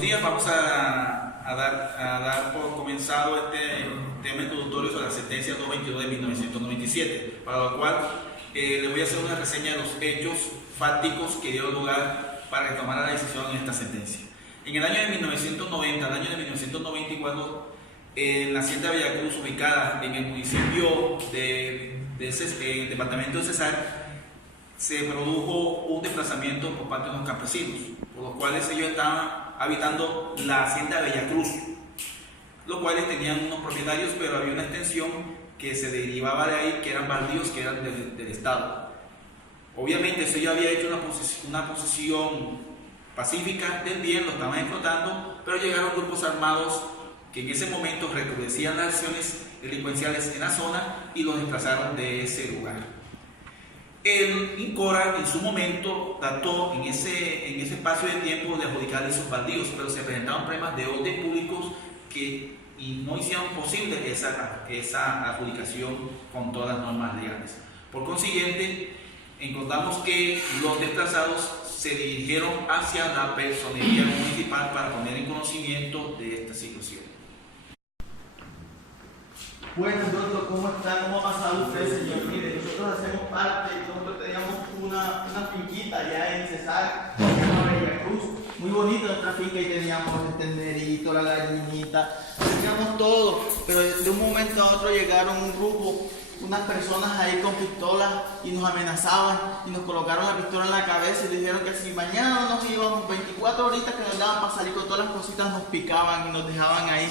Buenos días, vamos a dar por comenzado este tema introductorio sobre la sentencia 222 de 1997, para lo cual le voy a hacer una reseña de los hechos fácticos que dieron lugar para que tomara la decisión en esta sentencia. En el año de 1990, el año de 1994, en la hacienda de Veracruz, ubicada en el municipio del departamento de Cesar, se produjo un desplazamiento por parte de los campesinos, por los cuales ellos estaban habitando la hacienda de Veracruz, los cuales tenían unos propietarios, pero había una extensión que se derivaba de ahí, que eran baldíos, que eran del Estado. Obviamente, eso ya había hecho una posesión pacífica del bien, lo estaban explotando, pero llegaron grupos armados que en ese momento recrudecían las acciones delincuenciales en la zona y los desplazaron de ese lugar. El INCORA en su momento trató en ese espacio de tiempo de adjudicar esos baldíos, pero se presentaban problemas de orden públicos y no hicieron posible esa adjudicación con todas las normas legales. Por consiguiente, encontramos que los desplazados se dirigieron hacia la personería municipal para poner en conocimiento de esta situación. Bueno, doctor, ¿cómo está? ¿Cómo ha pasado usted, señor? Mire, nosotros hacemos parte, nosotros teníamos una finquita allá en Cesar, se llama Veracruz, muy bonita nuestra finca, y teníamos el tenderito, la gallinita, teníamos todo, pero de un momento a otro llegaron un grupo, unas personas ahí con pistolas y nos amenazaban y nos colocaron la pistola en la cabeza y dijeron que si mañana no nos íbamos 24 horitas que nos daban para salir con todas las cositas, nos picaban y nos dejaban ahí.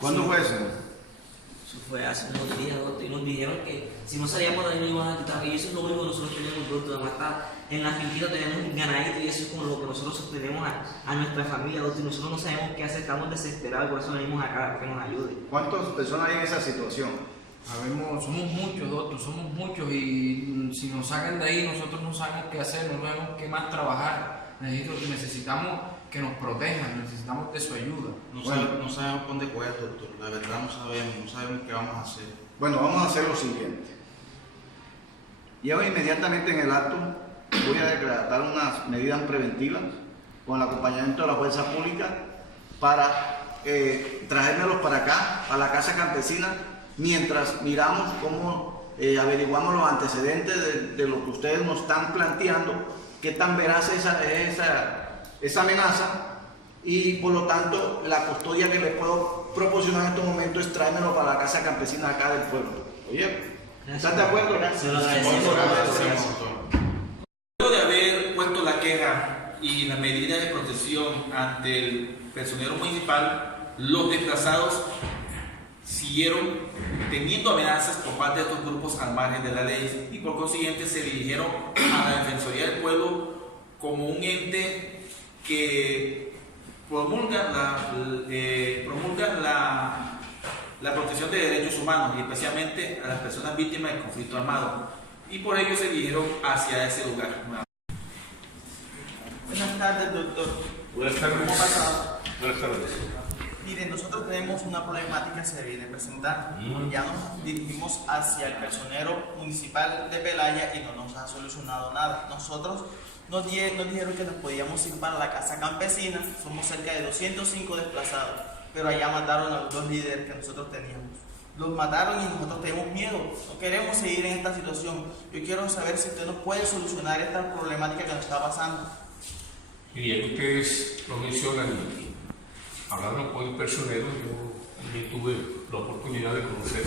¿Cuándo fue eso? Eso fue hace unos días, doctor, y nos dijeron que si no salíamos de ahí no iban a quitar. Y eso es lo único que nosotros tenemos, doctor. Además, en la finquita tenemos un ganadito y eso es como lo que nosotros sostenemos a nuestra familia, doctor. Y nosotros no sabemos qué hacer, estamos desesperados, por eso venimos acá a que nos ayude. ¿Cuántas personas hay en esa situación? Somos muchos, doctor, somos muchos, y si nos sacan de ahí nosotros no sabemos qué hacer, no sabemos qué más trabajar. Necesitamos que nos protejan, necesitamos de su ayuda. No sabemos por dónde coger, doctor. La verdad no sabemos qué vamos a hacer. Bueno, vamos a hacer lo siguiente. Yo inmediatamente en el acto voy a decretar unas medidas preventivas con el acompañamiento de la fuerza pública para traérmelos para acá, a la casa campesina, mientras miramos cómo averiguamos los antecedentes de lo que ustedes nos están planteando, qué tan veraz es esa amenaza, y por lo tanto la custodia que les puedo proporcionar en estos momentos es traérmelo para la casa campesina acá del pueblo. Oye, ¿estás de acuerdo? Se lo agradecemos, doctor. Luego de haber puesto la queja y las medidas de protección ante el personero municipal, los desplazados siguieron teniendo amenazas por parte de estos grupos al margen de la ley y por consiguiente se dirigieron a la Defensoría del Pueblo como un ente que promulga la protección de derechos humanos y especialmente a las personas víctimas del conflicto armado, y por ello se dirigieron hacia ese lugar. Buenas tardes, doctor. Buenas tardes. ¿Cómo ha pasado? Buenas tardes. Miren, nosotros tenemos una problemática que se viene presentando. Ya nos dirigimos hacia el personero municipal de Pelaya y no nos ha solucionado nada. Nosotros nos dijeron que nos podíamos ir para la casa campesina. Somos cerca de 205 desplazados, pero allá mataron a los dos líderes que nosotros teníamos. Los mataron y nosotros tenemos miedo. No queremos seguir en esta situación. Yo quiero saber si usted nos puede solucionar esta problemática que nos está pasando. Y ya que ustedes lo mencionan, hablando con el personero, yo también tuve la oportunidad de conocer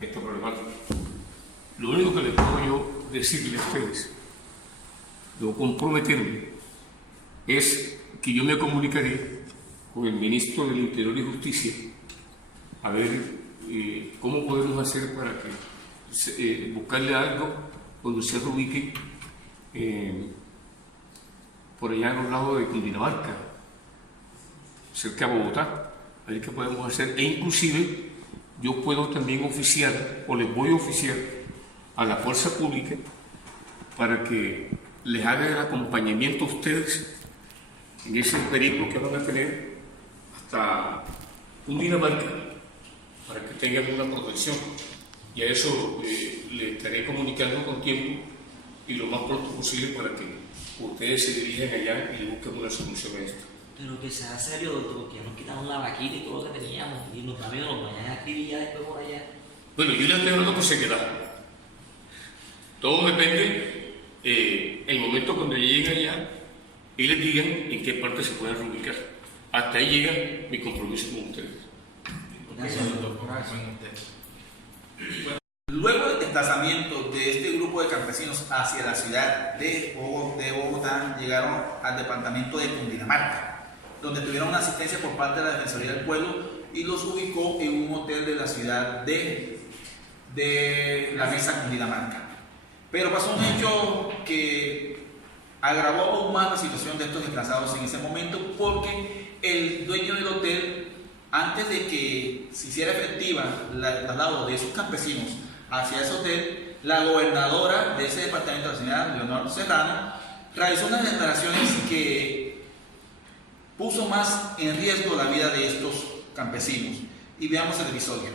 esta problemática. Lo único que les puedo yo decirle a ustedes, o comprometerme, es que yo me comunicaré con el ministro del Interior y Justicia a ver cómo podemos hacer para que buscarle algo donde se reubique por allá en los lados de Cundinamarca, cerca de Bogotá, a ver qué podemos hacer. E inclusive yo puedo también oficiar, o les voy a oficiar a la fuerza pública para que les haga el acompañamiento a ustedes en ese periplo que van a tener hasta Cundinamarca, para que tengan una protección. Y a eso le estaré comunicando con tiempo y lo más pronto posible para que ustedes se dirijan allá y busquen una solución a esto. Pero que sea serio, doctor, porque ya nos quitaron la vaquita y todo lo que teníamos y nos también nos vayan a escribir ya después por allá. Bueno, yo le estoy hablando por sequedad. Todo depende el momento cuando lleguen allá y les digan en qué parte se pueden reubicar. Hasta ahí llega mi compromiso con ustedes. Gracias, doctor. Luego del desplazamiento de este grupo de campesinos hacia la ciudad de Bogotá, llegaron al departamento de Cundinamarca, donde tuvieron una asistencia por parte de la Defensoría del Pueblo y los ubicó en un hotel de la ciudad de la Mesa, Cundinamarca. Pero pasó un hecho que agravó aún más la situación de estos desplazados en ese momento, porque el dueño del hotel, antes de que se hiciera efectiva el traslado de esos campesinos hacia ese hotel, la gobernadora de ese departamento, la señora Leonor Serrano, realizó unas declaraciones que puso más en riesgo la vida de estos campesinos. Y veamos el episodio.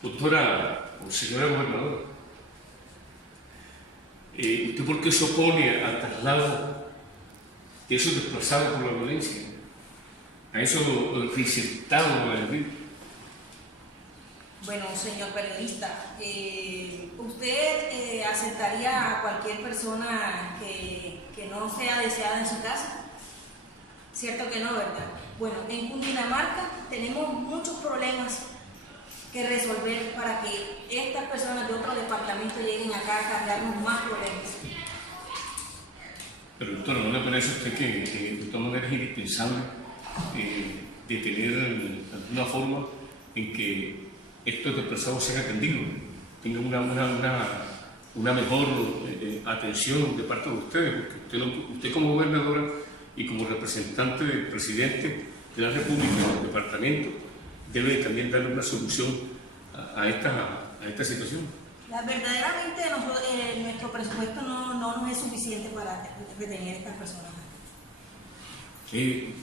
Doctora o señora gobernadora, ¿usted por qué se opone al traslado de esos desplazados por la violencia? A esos infectados por el virus. Bueno, señor periodista, ¿usted aceptaría a cualquier persona que no sea deseada en su casa? Cierto que no, ¿verdad? Bueno, en Cundinamarca tenemos muchos problemas que resolver para que estas personas de otro departamento lleguen acá a cargarnos más problemas. Pero doctora, ¿no le parece a usted que de todas maneras es indispensable de tener alguna forma en que estos desplazados sean atendidos, tengan una mejor atención de parte de ustedes? Porque usted como gobernadora y como representante del presidente de la República, del departamento, debe también darle una solución a esta situación. Verdaderamente nuestro presupuesto no nos es suficiente para retener a estas personas. Sí.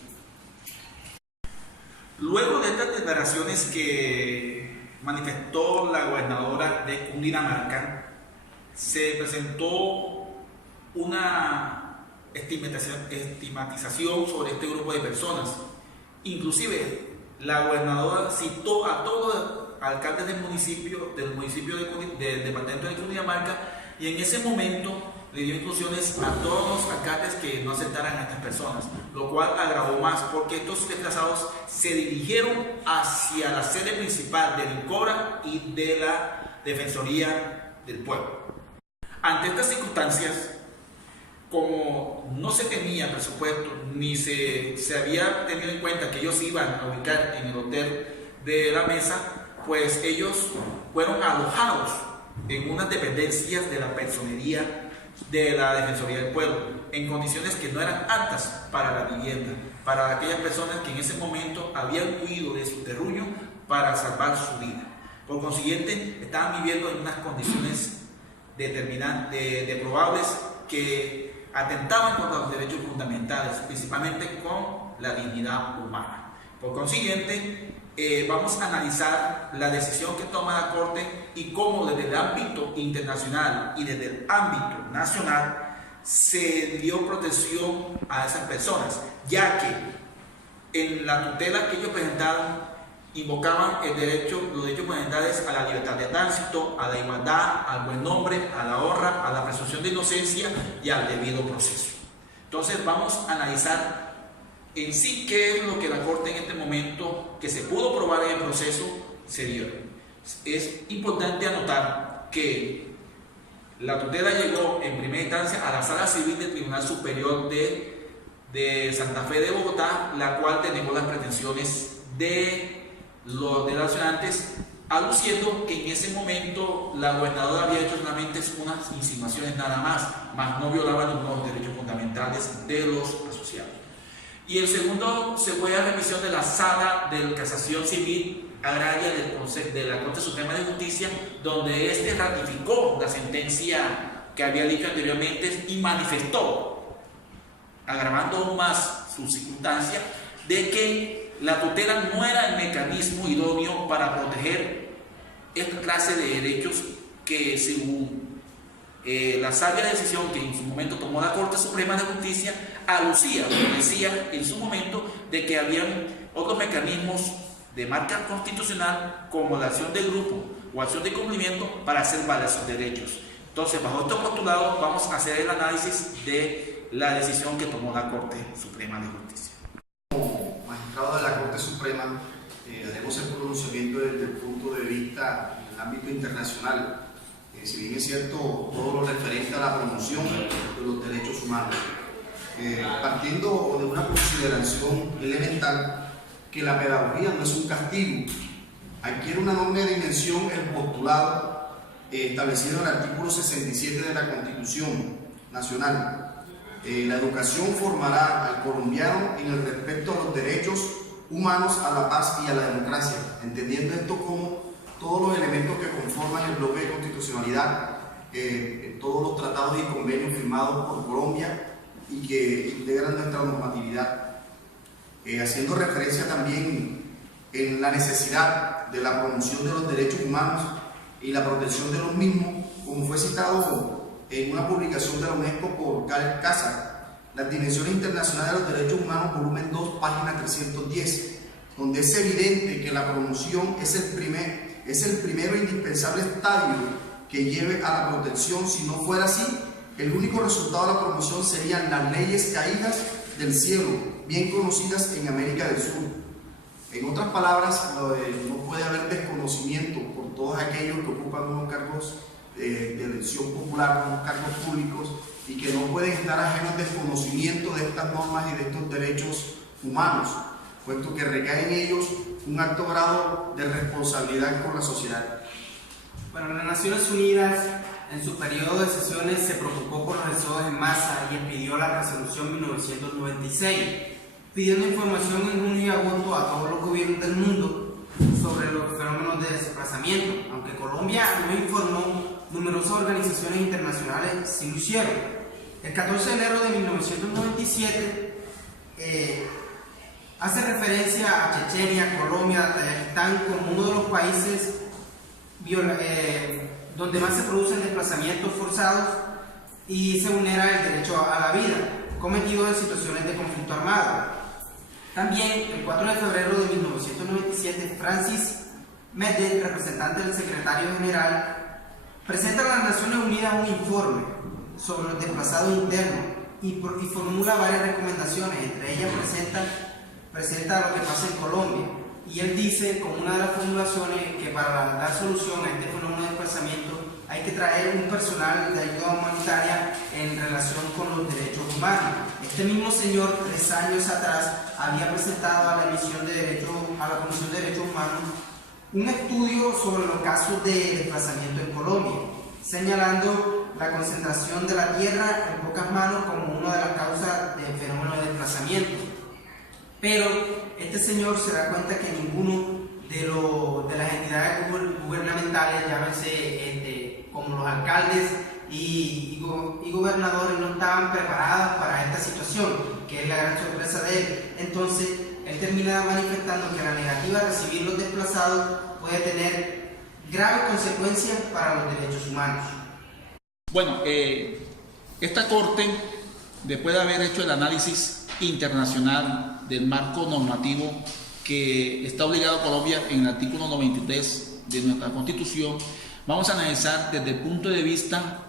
Luego de estas declaraciones que manifestó la gobernadora de Cundinamarca, se presentó una estigmatización sobre este grupo de personas. Inclusive la gobernadora citó a todos los alcaldes del municipio del departamento de Cundinamarca, y en ese momento le dio instrucciones a todos los alcaldes que no aceptaran a estas personas, lo cual agravó más porque estos desplazados se dirigieron hacia la sede principal del INCOBRA y de la Defensoría del Pueblo. Ante estas circunstancias, como no se tenía presupuesto ni se había tenido en cuenta que ellos iban a ubicar en el hotel de la Mesa, pues ellos fueron alojados en unas dependencias de la personería de la Defensoría del Pueblo, en condiciones que no eran aptas para la vivienda, para aquellas personas que en ese momento habían huido de su terruño para salvar su vida. Por consiguiente, estaban viviendo en unas condiciones deprobables que atentaban contra los derechos fundamentales, principalmente con la dignidad humana. Por consiguiente, vamos a analizar la decisión que toma la Corte y cómo desde el ámbito internacional y desde el ámbito nacional se dio protección a esas personas, ya que en la tutela que ellos presentaron invocaban los derechos fundamentales a la libertad de tránsito, a la igualdad, al buen nombre, a la honra, a la presunción de inocencia y al debido proceso. Entonces vamos a analizar en sí qué es lo que la Corte en este momento, que se pudo probar en el proceso, se dio. Es importante anotar que la tutela llegó en primera instancia a la Sala Civil del Tribunal Superior de Santa Fe de Bogotá, la cual denegó las pretensiones de los relacionantes, aduciendo que en ese momento la gobernadora había hecho solamente unas insinuaciones nada más no violaba los derechos fundamentales de los asociados. Y el segundo se fue a revisión de la Sala de Casación Civil Agraria de la Corte Suprema de Justicia, donde ratificó la sentencia que había dicho anteriormente y manifestó, agravando aún más su circunstancia, de que la tutela no era el mecanismo idóneo para proteger esta clase de derechos que, según la sabia decisión que en su momento tomó la Corte Suprema de Justicia alucía, decía en su momento, de que habían otros mecanismos de marca constitucional como la acción de grupo o acción de cumplimiento para hacer valer sus derechos. Entonces, bajo estos postulados vamos a hacer el análisis de la decisión que tomó la Corte Suprema de Justicia. Como magistrado de la Corte Suprema, haremos el pronunciamiento desde el punto de vista en el ámbito internacional. Si bien es cierto, todo lo referente a la promoción de los derechos humanos, partiendo de una consideración elemental que la pedagogía no es un castigo, adquiere una enorme dimensión el postulado establecido en el artículo 67 de la Constitución Nacional. La educación formará al colombiano en el respeto a los derechos humanos, a la paz y a la democracia, entendiendo esto como todos los elementos que conforman el bloque de constitucionalidad, todos los tratados y convenios firmados por Colombia y que integran nuestra normatividad, haciendo referencia también en la necesidad de la promoción de los derechos humanos y la protección de los mismos, como fue citado en una publicación de la UNESCO por Karel Kazak, Las Dimensiones Internacionales de los Derechos Humanos, volumen 2, página 310, donde es evidente que la promoción es el primero e indispensable estadio que lleve a la protección. Si no fuera así, el único resultado de la promoción serían las leyes caídas del cielo, bien conocidas en América del Sur. En otras palabras, no puede haber desconocimiento por todos aquellos que ocupan unos cargos de elección popular, unos cargos públicos, y que no pueden estar ajenos al desconocimiento de estas normas y de estos derechos humanos, puesto que recae en ellos un alto grado de responsabilidad con la sociedad. Bueno, las Naciones Unidas en su periodo de sesiones se preocupó por los exodos en masa y expidió la resolución 1996, pidiendo información en junio y agosto a todos los gobiernos del mundo sobre los fenómenos de desplazamiento. Aunque Colombia no informó, numerosas organizaciones internacionales sí lo hicieron. El 14 de enero de 1997 hace referencia a Chechenia, Colombia, Tayikistán como uno de los países donde más se producen desplazamientos forzados y se vulnera el derecho a la vida, cometidos en situaciones de conflicto armado. También, el 4 de febrero de 1997, Francis Medel, representante del secretario general, presenta a las Naciones Unidas un informe sobre los desplazados internos y formula varias recomendaciones. Entre ellas presenta lo que pasa en Colombia, y él dice, como una de las formulaciones, que para dar solución a este fenómeno de desplazamiento hay que traer un personal de ayuda humanitaria en relación con los derechos humanos. Este mismo señor, 3 años atrás, había presentado a la Comisión de Derechos Humanos un estudio sobre los casos de desplazamiento en Colombia, señalando la concentración de la tierra en pocas manos como una de las causas del fenómeno de desplazamiento. Pero este señor se da cuenta que ninguno de las entidades gubernamentales, llámense como los alcaldes y gobernadores, no estaban preparados para esta situación, que es la gran sorpresa de él. Entonces, él termina manifestando que la negativa a recibir los desplazados puede tener graves consecuencias para los derechos humanos. Bueno, esta Corte, después de haber hecho el análisis internacional del marco normativo que está obligado a Colombia en el artículo 93 de nuestra Constitución, vamos a analizar desde el punto de vista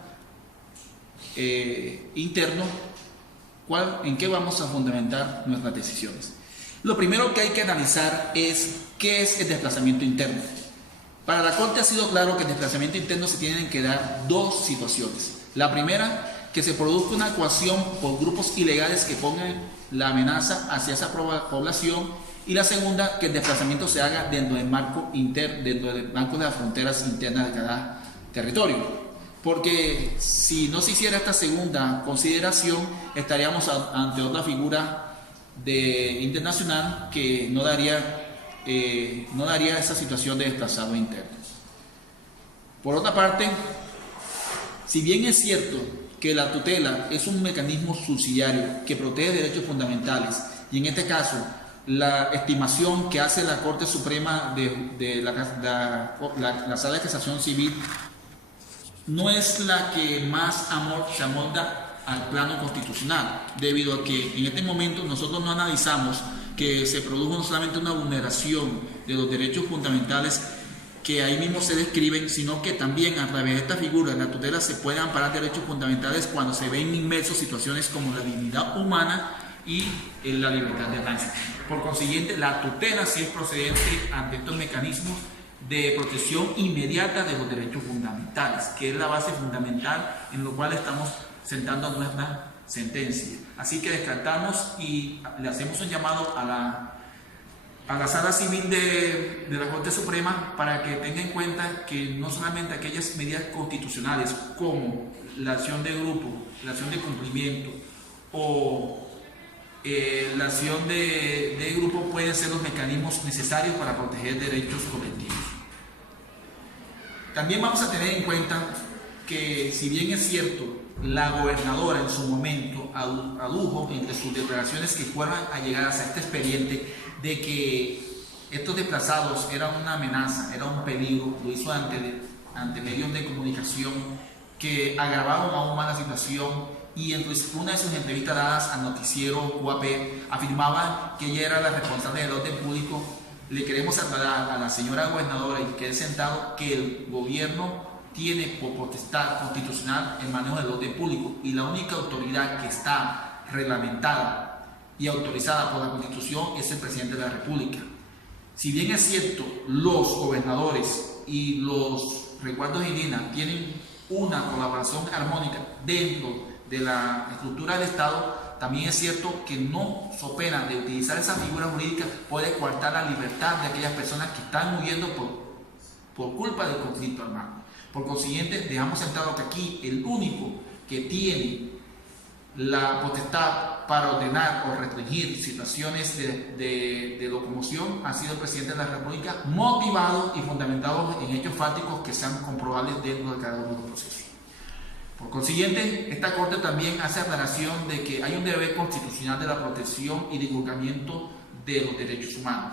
interno en qué vamos a fundamentar nuestras decisiones. Lo primero que hay que analizar es qué es el desplazamiento interno. Para la Corte ha sido claro que el desplazamiento interno se tienen que dar 2 situaciones. La primera, que se produzca una coacción por grupos ilegales que pongan la amenaza hacia esa población, y la segunda, que el desplazamiento se haga dentro del marco de las fronteras internas de cada territorio. Porque si no se hiciera esta segunda consideración, estaríamos ante otra figura internacional que no daría esa situación de desplazado interno. Por otra parte, si bien es cierto que la tutela es un mecanismo subsidiario que protege derechos fundamentales, y en este caso la estimación que hace la Corte Suprema de la Sala de Casación Civil no es la que más se amolda al plano constitucional, debido a que en este momento nosotros no analizamos que se produjo no solamente una vulneración de los derechos fundamentales que ahí mismo se describen, sino que también a través de esta figura, la tutela, se pueden amparar derechos fundamentales cuando se ven inmersos situaciones como la dignidad humana y la libertad de tránsito. Por consiguiente, la tutela sí es procedente ante estos mecanismos de protección inmediata de los derechos fundamentales, que es la base fundamental en lo cual estamos sentando nuestra sentencia. Así que descartamos y le hacemos un llamado a la Sala Civil de la Corte Suprema para que tenga en cuenta que no solamente aquellas medidas constitucionales como la acción de grupo, la acción de cumplimiento o la acción de grupo pueden ser los mecanismos necesarios para proteger derechos colectivos. También vamos a tener en cuenta que, si bien es cierto, la gobernadora en su momento adujo entre sus declaraciones que fueron a llegar hasta este expediente de que estos desplazados eran una amenaza, era un peligro, lo hizo ante medios de comunicación que agravaron aún más la situación, y en una de sus entrevistas dadas al noticiero UAP afirmaba que ella era la responsable del orden público. Le queremos aclarar a la señora gobernadora y que quede sentado que el gobierno tiene por potestad constitucional el manejo del orden público, y la única autoridad que está reglamentada y autorizada por la Constitución es el presidente de la República. Si bien es cierto, los gobernadores y los resguardos indígenas tienen una colaboración armónica dentro de la estructura del Estado, también es cierto que no so pena de utilizar esa figura jurídica puede coartar la libertad de aquellas personas que están huyendo por culpa del conflicto armado. Por consiguiente, dejamos sentado que aquí el único que tiene la potestad para ordenar o restringir situaciones de locomoción ha sido el presidente de la República, motivado y fundamentado en hechos fácticos que sean comprobables dentro de cada uno de los procesos. Por consiguiente, esta Corte también hace aclaración de que hay un deber constitucional de la protección y divulgamiento de los derechos humanos.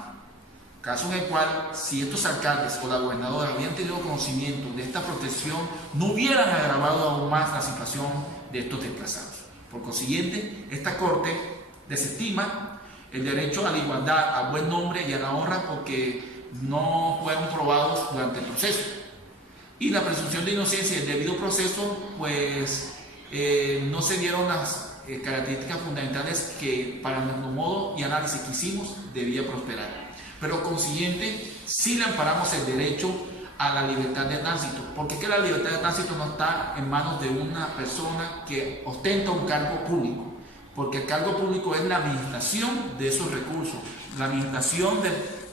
Caso en el cual, si estos alcaldes o la gobernadora habían tenido conocimiento de esta protección, no hubieran agravado aún más la situación de estos desplazados. Por consiguiente, esta Corte desestima el derecho a la igualdad, al buen nombre y a la honra porque no fueron probados durante el proceso. Y la presunción de inocencia y el debido proceso, pues no se dieron las características fundamentales que para nuestro modo y análisis que hicimos debía prosperar. Pero consiguiente, sí le amparamos el derecho a la libertad de tránsito, porque es que la libertad de tránsito no está en manos de una persona que ostenta un cargo público, porque el cargo público es la administración de esos recursos, la administración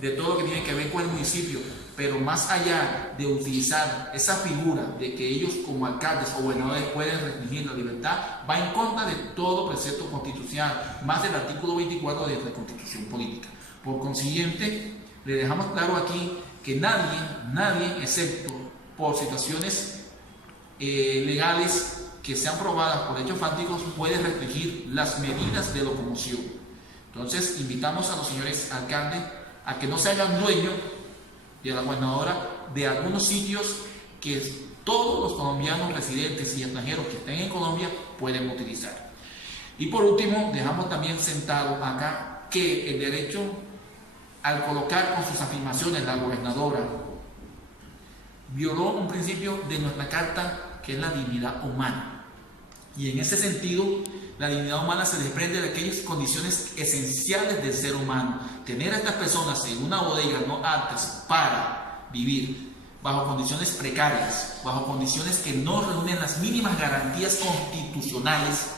de todo lo que tiene que ver con el municipio, pero más allá de utilizar esa figura de que ellos como alcaldes o gobernadores pueden restringir la libertad, va en contra de todo precepto constitucional, más del artículo 24 de la Constitución Política. Por consiguiente, le dejamos claro aquí que nadie, excepto por situaciones legales que sean probadas por hechos fácticos, puede restringir las medidas de locomoción. Entonces, invitamos a los señores alcaldes a que no se hagan dueños, y a la gobernadora, de algunos sitios que todos los colombianos residentes y extranjeros que estén en Colombia pueden utilizar. Y por último, dejamos también sentado acá que el derecho, al colocar con sus afirmaciones la gobernadora, violó un principio de nuestra carta, que es la dignidad humana. Y en ese sentido, la dignidad humana se desprende de aquellas condiciones esenciales del ser humano. Tener a estas personas en una bodega no aptas para vivir, bajo condiciones precarias, bajo condiciones que no reúnen las mínimas garantías constitucionales,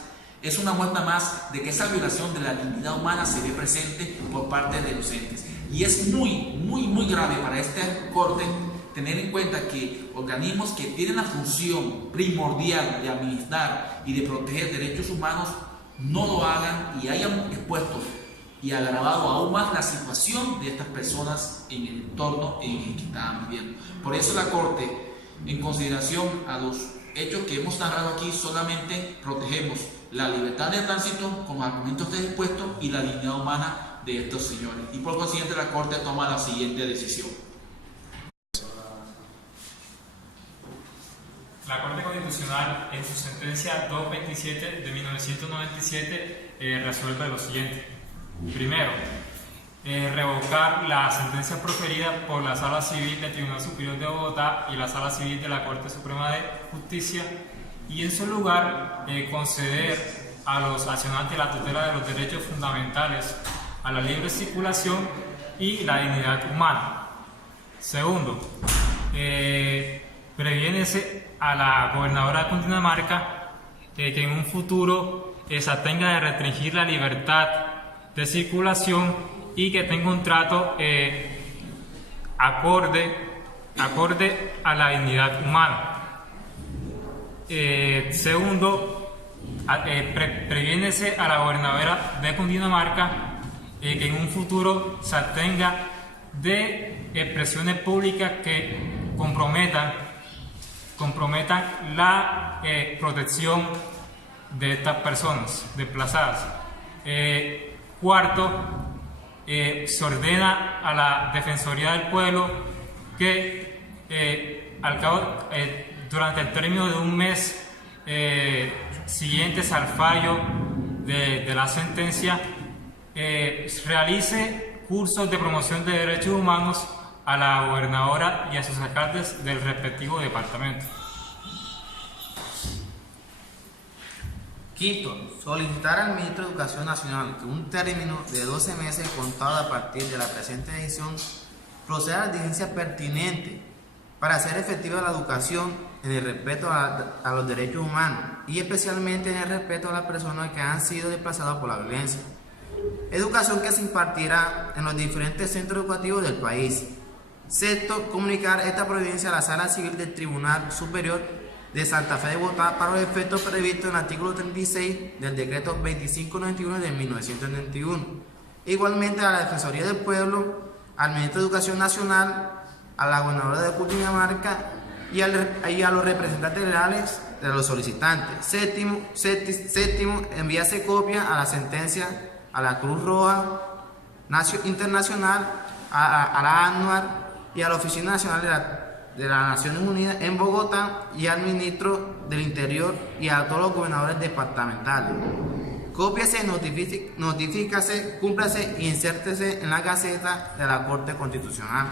es una muestra más de que esa violación de la dignidad humana se ve presente por parte de los entes. Y es muy grave para esta Corte tener en cuenta que organismos que tienen la función primordial de administrar y de proteger derechos humanos no lo hagan y hayan expuesto y agravado aún más la situación de estas personas en el entorno en el que estaban viviendo. Por eso la Corte, en consideración a los hechos que hemos narrado aquí, solamente protegemos la libertad de tránsito con argumentos expuestos y la dignidad humana de estos señores. Y por consiguiente la Corte toma la siguiente decisión. La Corte Constitucional, en su sentencia 227 de 1997, resuelve lo siguiente. Primero, revocar la sentencia proferida por la Sala Civil del Tribunal Superior de Bogotá y la Sala Civil de la Corte Suprema de Justicia, y en su lugar conceder a los accionantes la tutela de los derechos fundamentales a la libre circulación y la dignidad humana. Segundo, previénese a la gobernadora de Cundinamarca que en un futuro se atenga de restringir la libertad de circulación y que tenga un trato acorde a la dignidad humana. Segundo, previénese a la gobernadora de Cundinamarca que en un futuro se atenga de expresiones públicas que comprometan la protección de estas personas desplazadas. Cuarto, se ordena a la Defensoría del Pueblo que durante el término de un mes siguientes al fallo de la sentencia, realice cursos de promoción de derechos humanos a la gobernadora y a sus alcaldes del respectivo departamento. Quinto, solicitar al Ministro de Educación Nacional que un término de 12 meses contado a partir de la presente edición proceda a las diligencias pertinentes para hacer efectiva la educación en el respeto a los derechos humanos y especialmente en el respeto a las personas que han sido desplazadas por la violencia. Educación que se impartirá en los diferentes centros educativos del país. Sexto, comunicar esta providencia a la Sala Civil del Tribunal Superior de Santa Fe de Bogotá para los efectos previstos en el artículo 36 del decreto 2591 de 1991. Igualmente a la Defensoría del Pueblo, al Ministro de Educación Nacional, a la gobernadora de Cundinamarca y a los representantes legales de los solicitantes. Séptimo, enviarse copia a la sentencia a la Cruz Roja Internacional, a la ANUAR y a la Oficina Nacional de las Naciones Unidas en Bogotá y al Ministro del Interior y a todos los gobernadores departamentales. Cópiase, notifícase, cúmplase e insértese en la Gaceta de la Corte Constitucional.